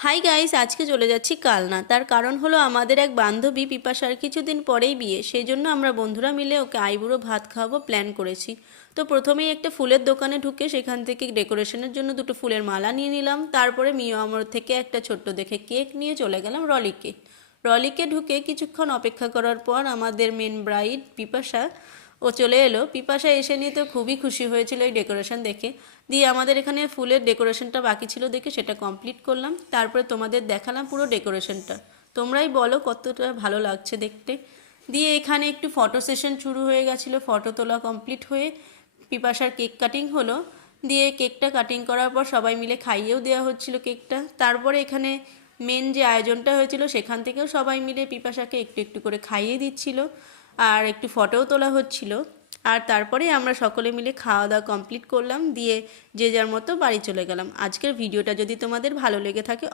Hi guys, আজকে চলে যাচ্ছি কালনা। তার কারণ হলো আমাদের এক বান্ধবী পিপাসার কিছুদিন পরেই বিয়ে, সেই জন্য আমরা বন্ধুরা মিলে ওকে আইবুড়ো ভাত খাওয়াবো প্ল্যান করেছি। তো প্রথমেই একটা ফুলের দোকানে ঢুকে সেখান থেকে ডেকোরেশনের জন্য দুটো ফুলের মালা নিয়ে নিলাম। তারপরে মিও আমর থেকে একটা ছোট্ট দেখে কেক নিয়ে চলে গেলাম রলিকে। রলিকে ঢুকে কিছুক্ষণ অপেক্ষা করার পর আমাদের মেন ব্রাইড পিপাসা ও চলে এলো। পিপাসা এসে নিয়ে তো খুবই খুশি হয়েছিল এই ডেকোরেশন দেখে। দিয়ে আমাদের এখানে ফুলের ডেকোরেশনটা বাকি ছিল দেখে সেটা কমপ্লিট করলাম। তারপরে তোমাদের দেখালাম পুরো ডেকোরেশনটা। তোমরাই বলো কতটা ভালো লাগছে দেখতে। দিয়ে এখানে একটু ফটো সেশন শুরু হয়ে গেছিলো। ফটো তোলা কমপ্লিট হয়ে পিপাসার কেক কাটিং হলো। দিয়ে কেকটা কাটিং করার পর সবাই মিলে খাইয়েও দেওয়া হচ্ছিল কেকটা। তারপরে এখানে মেন যে আয়োজনটা হয়েছিল সেখান থেকেও সবাই মিলে পিপাসাকে একটু একটু করে খাইয়ে দিচ্ছিল আর একটু ফটোও তোলা হচ্ছিল। আর তারপরে আমরা সকলে মিলে খাওয়া দাওয়া কমপ্লিট করলাম, দিয়ে যে যার মতো বাড়ি চলে গেলাম। আজকের ভিডিওটা যদি তোমাদের ভালো লেগে থাকে